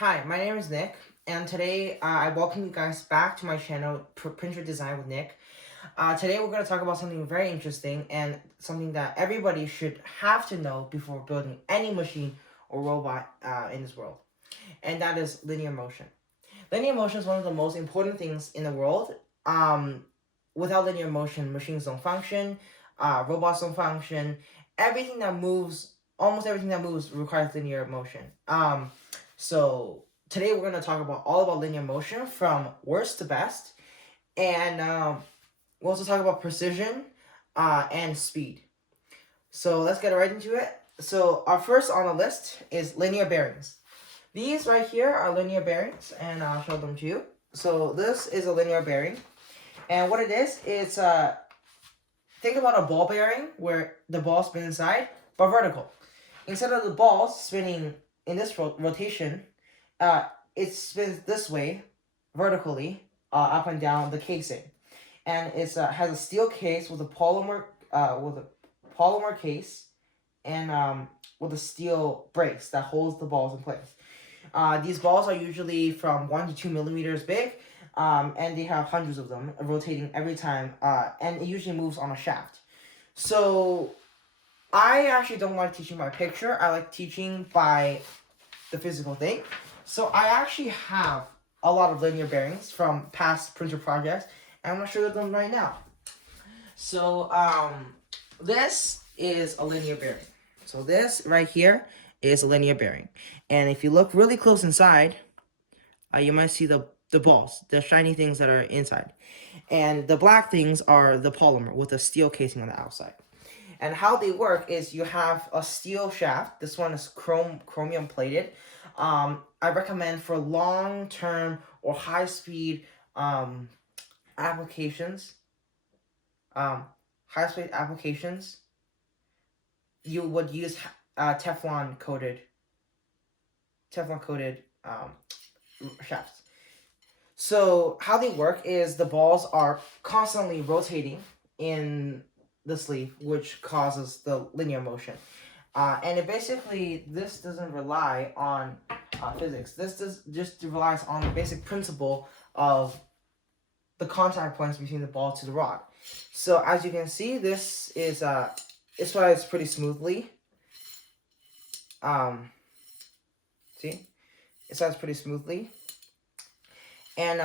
Hi, my name is Nick, and today I welcome you guys back to my channel, Printer Design with Nick. Today we're going to talk about something very interesting and something that everybody should have to know before building any machine or robot in this world, and that is linear motion. Linear motion is one of the most important things in the world. Without linear motion, machines don't function, robots don't function. Everything that moves, almost everything that moves, requires linear motion. So today we're gonna talk about all about linear motion from worst to best, and we'll also talk about precision, and speed. So let's get right into it. So our first on the list is linear bearings. These right here are linear bearings, and I'll show them to you. So this is a linear bearing, and what it is, it's think about a ball bearing where the ball spins inside, but vertical. Instead of the ball spinning in this rotation, it spins this way, vertically, up and down the casing, and it has a steel case with a polymer case, and with a steel brace that holds the balls in place. These balls are usually from 1 to 2 millimeters big, and they have hundreds of them rotating every time, and it usually moves on a shaft. So I actually don't like teaching by picture. I like teaching by the physical thing. So I actually have a lot of linear bearings from past printer projects, and I'm going to show them right now. So this is a linear bearing. So this right here is a linear bearing. And if you look really close inside, you might see the balls, the shiny things that are inside. And the black things are the polymer with a steel casing on the outside. And how they work is you have a steel shaft. This one is chromium plated. I recommend for long-term or high-speed applications. High-speed applications, you would use Teflon coated shafts. So how they work is the balls are constantly rotating in the sleeve, which causes the linear motion. And this doesn't rely on physics. Just relies on the basic principle of the contact points between the ball to the rod. So as you can see, this is it slides pretty smoothly. See, it slides pretty smoothly, and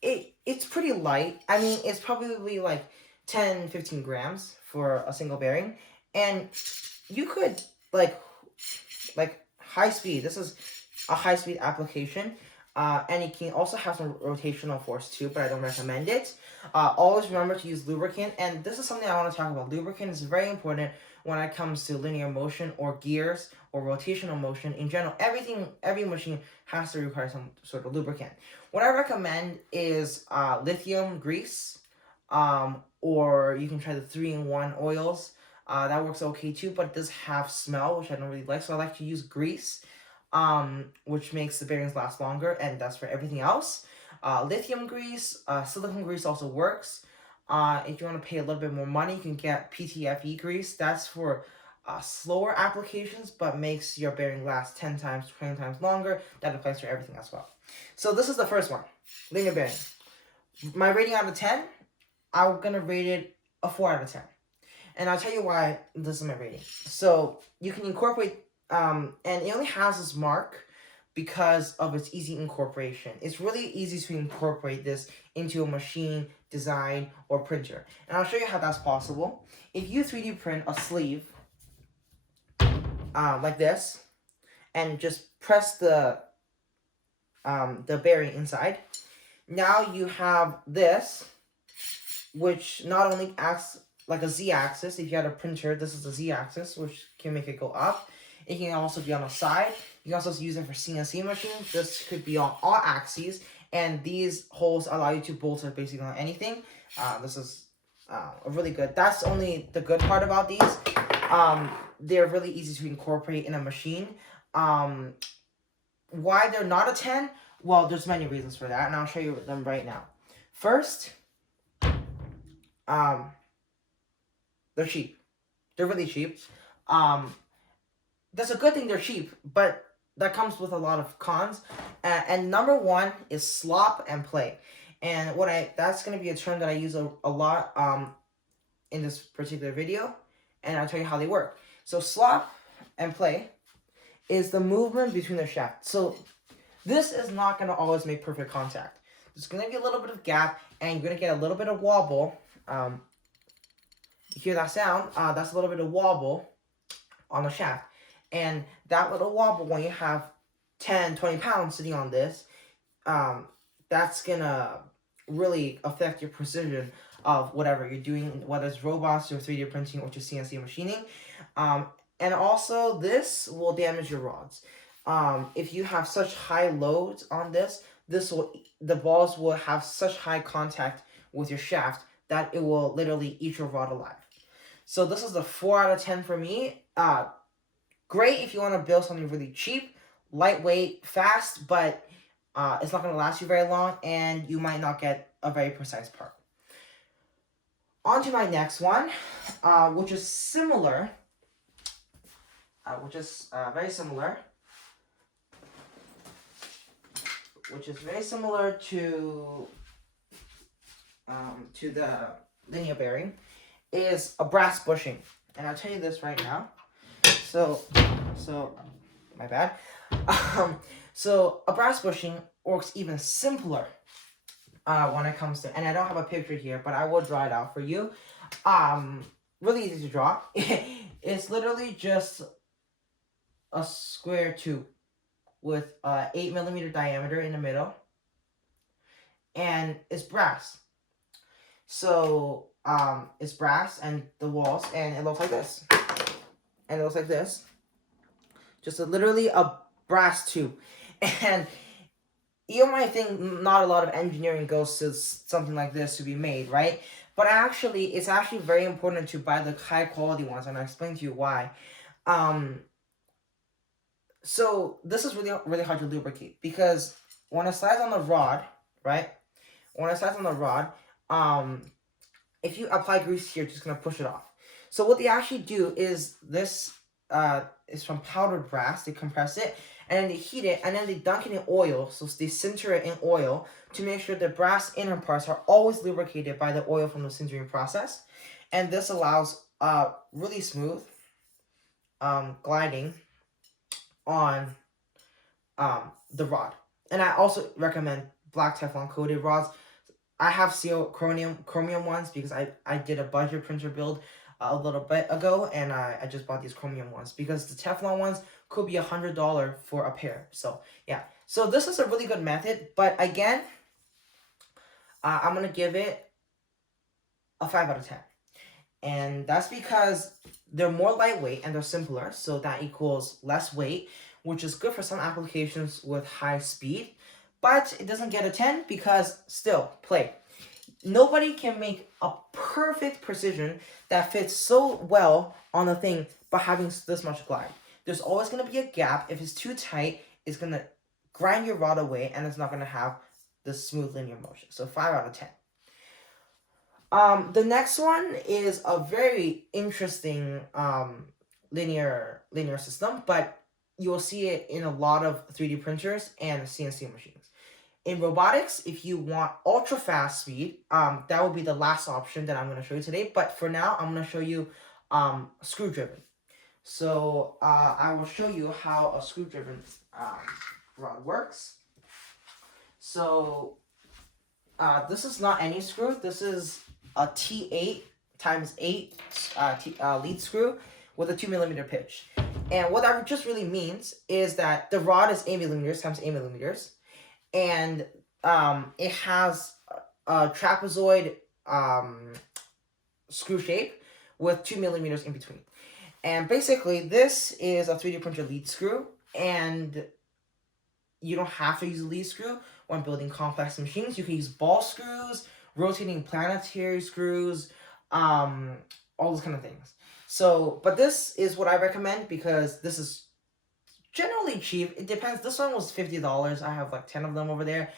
it's pretty light. I mean, it's probably like 10-15 grams for a single bearing, and you could like high speed. This is a high speed application, and it can also have some rotational force too, but I don't recommend it. Always remember to use lubricant, and this is something I want to talk about. Lubricant is very important when it comes to linear motion or gears or rotational motion in general. Every machine has to require some sort of lubricant. What I recommend is lithium grease, or you can try the 3-in-1 oils. That works okay too, but it does have smell, which I don't really like, so I like to use grease, which makes the bearings last longer, and that's for everything else. Lithium grease, silicone grease also works. If you want to pay a little bit more money, you can get PTFE grease. That's for slower applications, but makes your bearing last 10 times, 20 times longer. That applies for everything as well. So this is the first one, linear bearing. My rating out of 10, I'm going to rate it a 4 out of 10. And I'll tell you why this is my rating. So you can incorporate, and it only has this mark because of its easy incorporation. It's really easy to incorporate this into a machine, design, or printer. And I'll show you how that's possible. If you 3D print a sleeve like this, and just press the bearing inside, now you have this, which not only acts like a z-axis. If you had a printer, this is the z-axis, which can make it go up. It can also be on the side. You can also use it for CNC machines. This could be on all axes, and these holes allow you to bolt it basically on anything. This is really good. That's only the good part about these. They're really easy to incorporate in a machine. Why they're not a 10? Well, there's many reasons for that, and I'll show you them right now. First, they're cheap. They're really cheap. That's a good thing they're cheap, but that comes with a lot of cons. And number one is slop and play. And that's going to be a term that I use a lot in this particular video, and I'll tell you how they work. So slop and play is the movement between the shaft. So this is not going to always make perfect contact. There's going to be a little bit of gap, and you're going to get a little bit of wobble. You hear that sound? That's a little bit of wobble on the shaft. And that little wobble, when you have 10, 20 pounds sitting on this, that's going to really affect your precision of whatever you're doing, whether it's robots or 3D printing or just CNC machining. And also, this will damage your rods. If you have such high loads on this, the balls will have such high contact with your shaft that it will literally eat your rod alive. So this is a 4 out of 10 for me. Great if you want to build something really cheap, lightweight, fast, but it's not going to last you very long, and you might not get a very precise part. On to my next one, which is similar, very similar to the linear bearing, is a brass bushing. And I'll tell you this right now. So my bad. So a brass bushing works even simpler when it comes to, and I don't have a picture here, but I will draw it out for you. Really easy to draw. It's literally just a square tube with 8mm diameter in the middle, and it's brass. So it's brass and the walls, and it looks like this. And it looks like this. Just literally a brass tube. And you might think not a lot of engineering goes to something like this to be made, right? But actually, it's actually very important to buy the high quality ones, and I'll explain to you why. So this is really, really hard to lubricate, because when it slides on the rod, right? When it slides on the rod, if you apply grease here, it's just gonna push it off. So what they actually do is this is from powdered brass. They compress it, and then they heat it, and then they dunk it in oil. So they sinter it in oil to make sure the brass inner parts are always lubricated by the oil from the sintering process. And this allows really smooth gliding on the rod. And I also recommend black Teflon coated rods. I have CO chromium ones because I did a budget printer build a little bit ago, and I just bought these chromium ones because the Teflon ones could be $100 for a pair. So yeah, so this is a really good method, but again, I'm gonna give it a 5 out of 10, and that's because they're more lightweight and they're simpler, so that equals less weight, which is good for some applications with high speed, but it doesn't get a 10 because still, play. Nobody can make a perfect precision that fits so well on the thing by having this much glide. There's always going to be a gap. If it's too tight, it's going to grind your rod away, and it's not going to have the smooth linear motion. So 5 out of 10. The next one is a very interesting linear system, but you will see it in a lot of 3D printers and CNC machines. In robotics, if you want ultra fast speed, that would be the last option that I'm going to show you today. But for now, I'm going to show you screw driven. So I will show you how a screw driven rod works. So this is not any screw. This is a T8 x 8 lead screw with a 2mm pitch. And what that just really means is that the rod is 8mm times 8mm. And it has a trapezoid screw shape with 2mm in between. And basically, this is a 3D printer lead screw, and you don't have to use a lead screw when building complex machines. You can use ball screws, rotating planetary screws, all those kind of things. So, but this is what I recommend because this is generally cheap. It depends. This one was $50. I have like 10 of them over there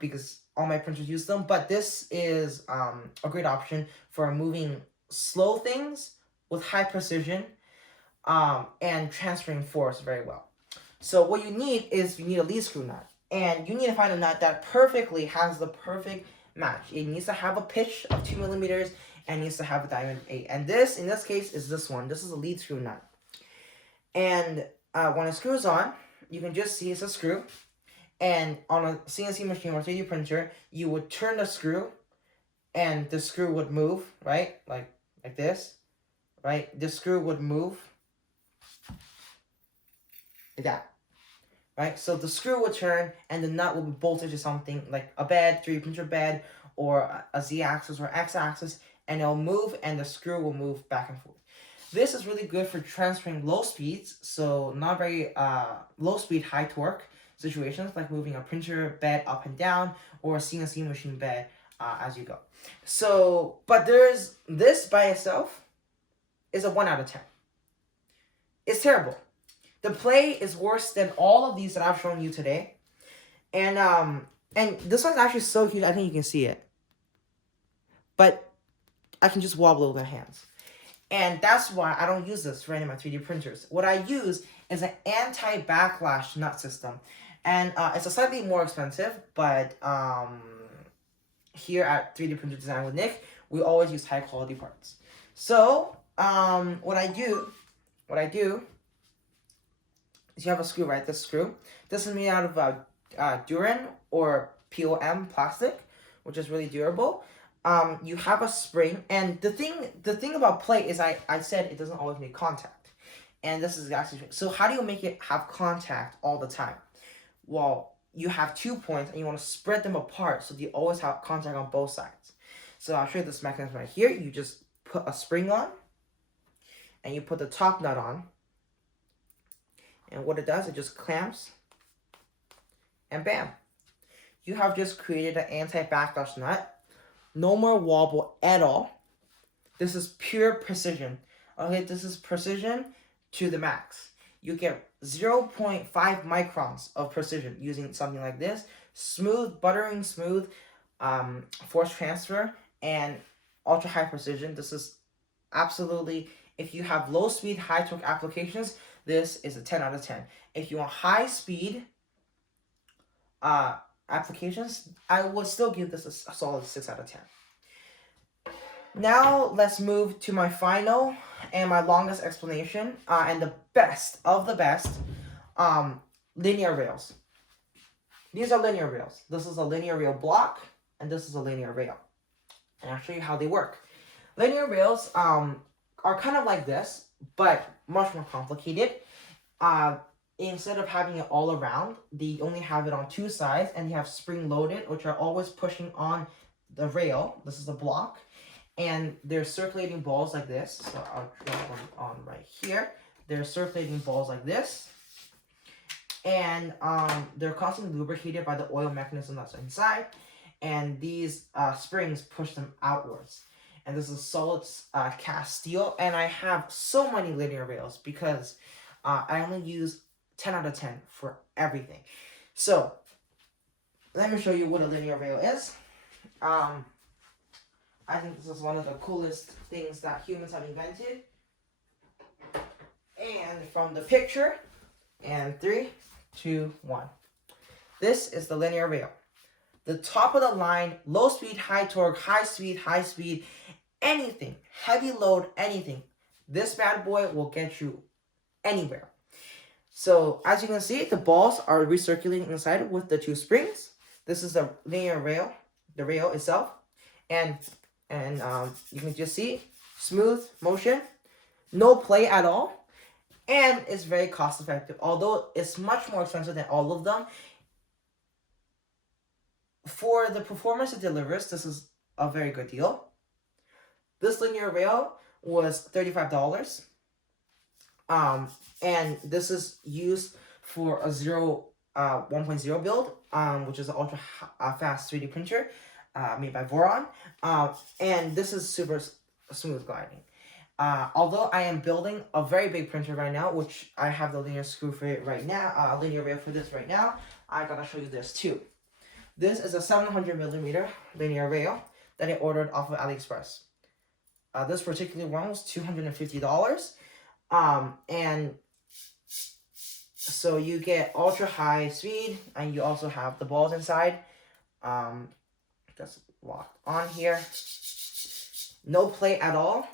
because all my printers use them. But this is a great option for moving slow things with high precision and transferring force very well. So what you need is you need a lead screw nut, and you need to find a nut that perfectly has the perfect match. It needs to have a pitch of 2 millimeters and needs to have a diameter of 8. And this, in this case, is this one. This is a lead screw nut. And when it screws on, you can just see it's a screw. And on a CNC machine or 3D printer, you would turn the screw, and the screw would move, right? Like this, right? The screw would move like that, right? So the screw would turn, and the nut will be bolted to something like a bed, 3D printer bed, or a Z-axis or X-axis, and it'll move, and the screw will move back and forth. This is really good for transferring low speeds, so not very low speed, high torque situations, like moving a printer bed up and down, or a CNC machine bed as you go. So, but there's this by itself is a 1 out of 10. It's terrible. The play is worse than all of these that I've shown you today. And this one's actually so huge, I think you can see it. But I can just wobble with my hands. And that's why I don't use this for any of my 3D printers. What I use is an anti-backlash nut system. And it's a slightly more expensive, but here at 3D Printer Design with Nick, we always use high quality parts. So what I do is you have a screw, right? This screw. This is made out of Duran or POM plastic, which is really durable. You have a spring, and the thing about plate is I said it doesn't always make contact, and this is actually so. How do you make it have contact all the time? Well, you have 2 points, and you want to spread them apart so you always have contact on both sides. So I'll show you this mechanism right here. You just put a spring on, and you put the top nut on, and what it does, it just clamps, and bam, you have just created an anti-backlash nut. No more wobble at all. This is pure precision. Okay, this is precision to the max. You get 0.5 microns of precision using something like this. Smooth, buttering smooth, force transfer, and ultra high precision. This is absolutely, if you have low speed, high torque applications, this is a 10 out of 10. If you want high speed applications, I would still give this a solid 6 out of 10. Now let's move to my final and my longest explanation, and the best of the best, linear rails. These are linear rails. This is a linear rail block, and this is a linear rail. And I'll show you how they work. Linear rails are kind of like this, but much more complicated. Instead of having it all around, they only have it on 2 sides, and they have spring loaded, which are always pushing on the rail. This is the block, and they're circulating balls like this. So I'll draw one on right here. They're circulating balls like this, and they're constantly lubricated by the oil mechanism that's inside, and these springs push them outwards. And this is solid cast steel, and I have so many linear rails because I only use 10 out of 10 for everything. So let me show you what a linear rail is. I think this is one of the coolest things that humans have invented. And from the picture, and 3, 2, 1. This is the linear rail. The top of the line, low speed, high torque, high speed, anything, heavy load, anything. This bad boy will get you anywhere. So as you can see, the balls are recirculating inside with the 2 springs. This is the linear rail, the rail itself, and you can just see smooth motion, no play at all, and it's very cost effective. Although it's much more expensive than all of them, for the performance it delivers, this is a very good deal. This linear rail was $35. And this is used for a 1.0 build, which is an ultra fast 3D printer made by Voron. And this is super smooth gliding. Although I am building a very big printer right now, which I have the linear screw for it right now, linear rail for this right now, I gotta show you this too. This is a 700mm linear rail that I ordered off of AliExpress. This particular one was $250. And So you get ultra high speed, and you also have the balls inside. That's locked on here. No play at all.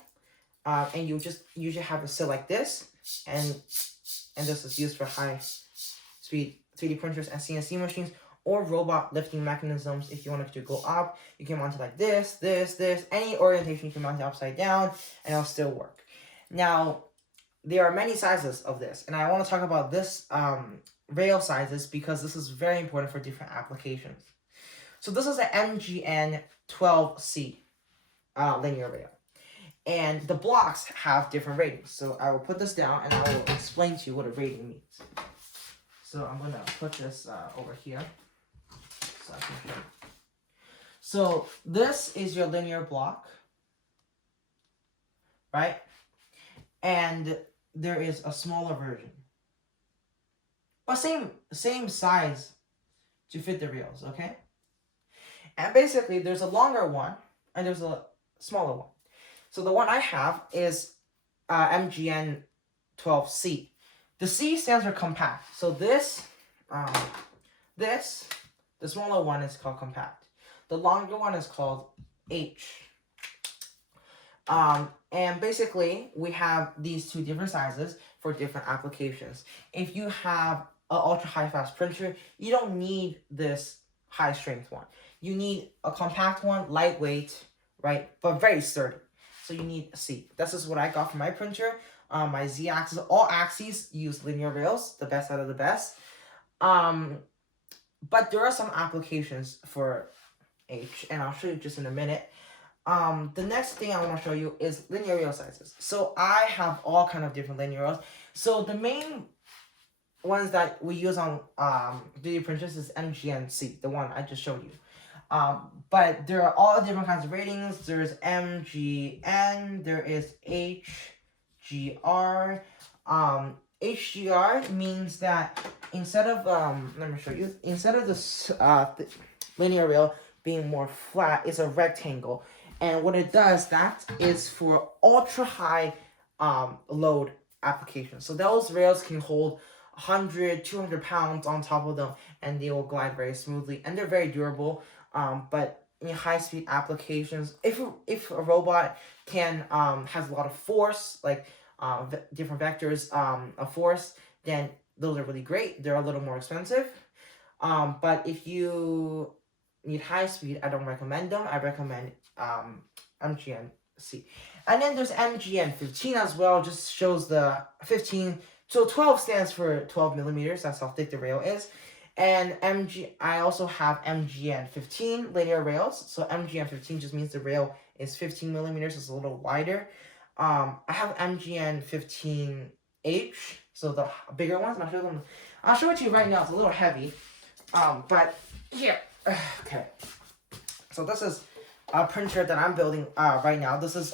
And you just usually have to sit like this, and this is used for high speed 3D printers and CNC machines or robot lifting mechanisms. If you wanted to go up, you can mount it like this, any orientation. You can mount it upside down, and it'll still work. Now, there are many sizes of this, and I want to talk about this rail sizes because this is very important for different applications. So this is the MGN 12C linear rail. And the blocks have different ratings. So I will put this down and I will explain to you what a rating means. So I'm going to put this over here. So this is your linear block, right? And there is a smaller version. But same size to fit the rails, okay? And basically there's a longer one and there's a smaller one. So the one I have is MGN 12C. The C stands for compact. So this, the smaller one is called compact. The longer one is called H. And basically, we have these two different sizes for different applications. If you have an ultra high fast printer, you don't need this high strength one. You need a compact one, lightweight, right, but very sturdy. So you need a C. This is what I got for my printer. My Z axis, all axes use linear rails, the best out of the best. But there are some applications for H, and I'll show you just in a minute. The next thing I want to show you is linear rail sizes. So I have all kind of different linear rails. So the main ones that we use on 3D printers is MGN-C, the one I just showed you. But there are all different kinds of ratings. There's MGN, there is HGR. HGR means that instead of, let me show you, instead of this linear rail being more flat, it's a rectangle. And what it does, that is for ultra high load applications. So those rails can hold 100, 200 pounds on top of them, and they will glide very smoothly, and they're very durable. But in high-speed applications, if a robot can has a lot of force, like different vectors of force, then those are really great. They're a little more expensive. But if you need high speed, I don't recommend them. I recommend MGN-C. And then there's MGN-15 as well, just shows the 15. So 12 stands for 12 millimeters. That's how thick the rail is. And I also have MGN-15 linear rails. So MGN-15 just means the rail is 15 millimeters. It's a little wider. I have MGN-15H, so the bigger ones. And I'll show it to you right now. It's a little heavy. But here. Okay. So this is a printer that I'm building right now. This is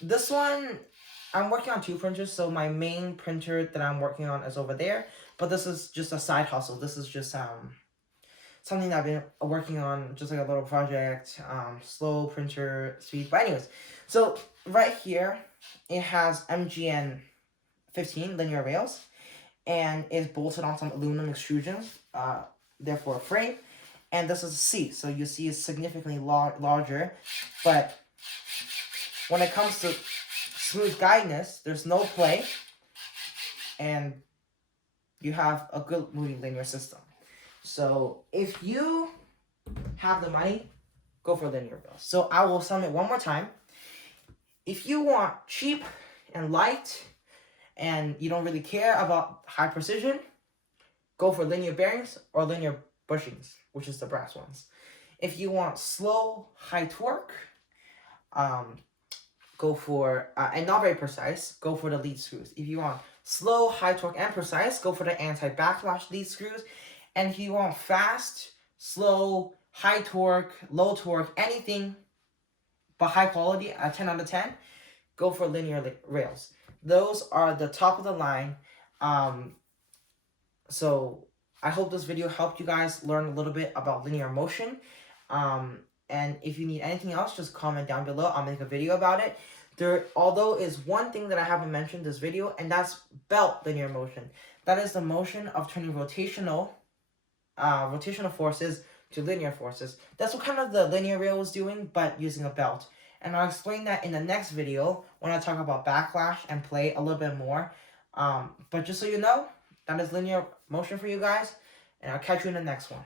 this one. I'm working on two printers, so my main printer that I'm working on is over there. But this is just a side hustle. This is just something that I've been working on, just like a little project, slow printer speed. But anyways, so right here, it has MGN-15 linear rails, and is bolted on some aluminum extrusions, therefore a frame. And this is a C, so you see it's significantly larger. But when it comes to smooth guidance, there's no play, and you have a good moving linear system. So if you have the money, go for linear rails. So I will sum it one more time. If you want cheap and light, and you don't really care about high precision, go for linear bearings or linear bushings, which is the brass ones. If you want slow, high torque, go for, and not very precise, go for the lead screws. If you want slow, high torque, and precise, go for the anti-backlash lead screws. And if you want fast, slow, high torque, low torque, anything but high quality, a 10 out of 10, go for linear rails. Those are the top of the line. So I hope this video helped you guys learn a little bit about linear motion. And if you need anything else, just comment down below. I'll make a video about it. although is one thing that I haven't mentioned in this video, and that's belt linear motion. That is the motion of turning rotational forces to linear forces. That's what kind of the linear rail was doing, but using a belt. And I'll explain that in the next video when I talk about backlash and play a little bit more. But just so you know, that is linear motion for you guys, and I'll catch you in the next one.